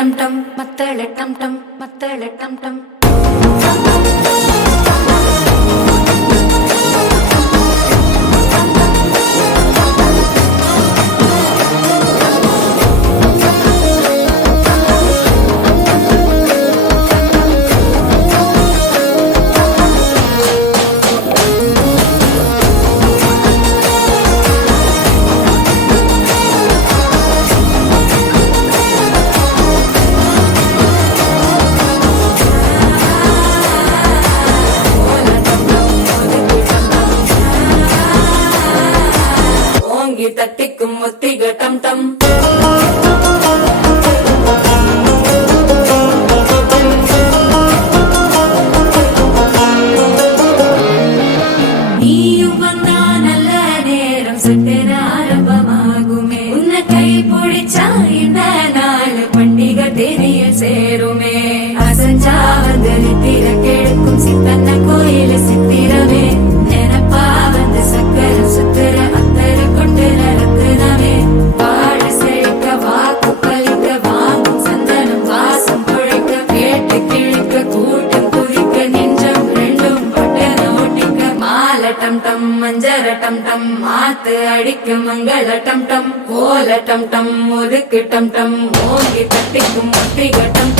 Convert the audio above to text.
டம் டம் மத்தள டம் டம் மத்தள டம் டம் தட்டிக்கும் முத்திக டம் டம் நீயும் வந்தா நல்ல நேரம் சட்டென ஆரம்பமாகுமே உன்னை கை பிடிச்சா இந்த நாள் பண்டிகை தெரிய சேருமே அசஞ்சா வந்து நித்திர கெடுக்கும் சித்தன்ன கோயில சித்திரமே நினப்பா வந்து சக்கர சுத்திர அத்தர கொண்டு நடத்துனவே வாழ செழிக்க வாக்கு பலிக்க வாங்கும் சந்தனம் வாசம் குழைக்க கேட்டு கிழிக்க கூட்டம் குதிக்க நெஞ்சம் ரெண்டும் பட்டன ஒட்டிக்க மால டம் டம் மஞ்சர டம் டம் மாத்து அடிக்க மங்கள டம் டம் கோல டம் டம் ஒதுக்கு டம் டம் ஓங்கி தட்டிக்கும் முத்திக டம்